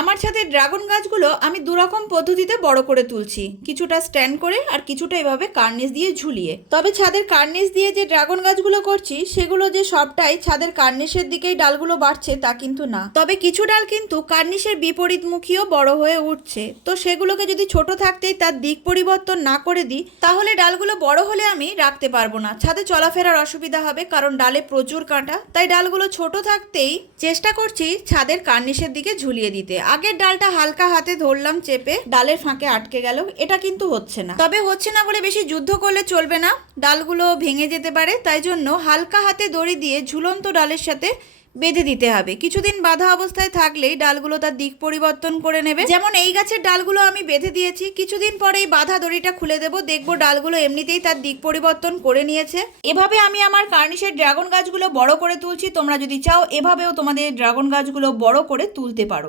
আমার ছাদের ড্রাগন গাছগুলো আমি দুরকম পদ্ধতিতে বড় করে তুলছি, কিছুটা স্ট্যান্ড করে আর কিছুটা এভাবে কার্নিশ দিয়ে ঝুলিয়ে। তবে ছাদের কার্নিশ দিয়ে যে ড্রাগন গাছগুলো করছি সেগুলো যে সবটাই ছাদের কার্নিশের দিকেই ডালগুলো বাড়ছে তা কিন্তু না, তবে কিছু ডাল কিন্তু কার্নিশের বিপরীতমুখীও বড় হয়ে উঠছে। তো সেগুলোকে যদি ছোট থাকতেই তার দিক পরিবর্তন না করে দিই তাহলে ডালগুলো বড় হলে আমি রাখতে পারবো না, ছাদে চলাফেরার অসুবিধা হবে, কারণ ডালে প্রচুর কাঁটা। তাই ডালগুলো ছোট থাকতেই চেষ্টা করছি ছাদের কার্নিশের দিকে ঝুলিয়ে দিতে। আগের ডালটা হালকা হাতে ধরলাম চেপে, ডালের ফাঁকে আটকে গেল, এটা কিন্তু হচ্ছে না। তবে হচ্ছে না বলে বেশি যুদ্ধ করলে চলবে না, ডালগুলো ভেঙে যেতে পারে, তাই জন্য হালকা হাতে দড়ি দিয়ে ঝুলন্ত ডালের সাথে বেঁধে দিতে হবে। কিছুদিন বাঁধা অবস্থায় থাকলেই ডালগুলো তার দিক পরিবর্তন করে নেবে। যেমন এই গাছের ডালগুলো আমি বেঁধে দিয়েছি, কিছুদিন পরেই বাঁধা দড়িটা খুলে দেবো, দেখবো ডালগুলো এমনিতেই তার দিক পরিবর্তন করে নিয়েছে। এভাবে আমি আমার কার্নিশের ড্রাগন গাছগুলো বড় করে তুলছি। তোমরা যদি চাও এভাবেও তোমাদের ড্রাগন গাছগুলো বড় করে তুলতে পারো।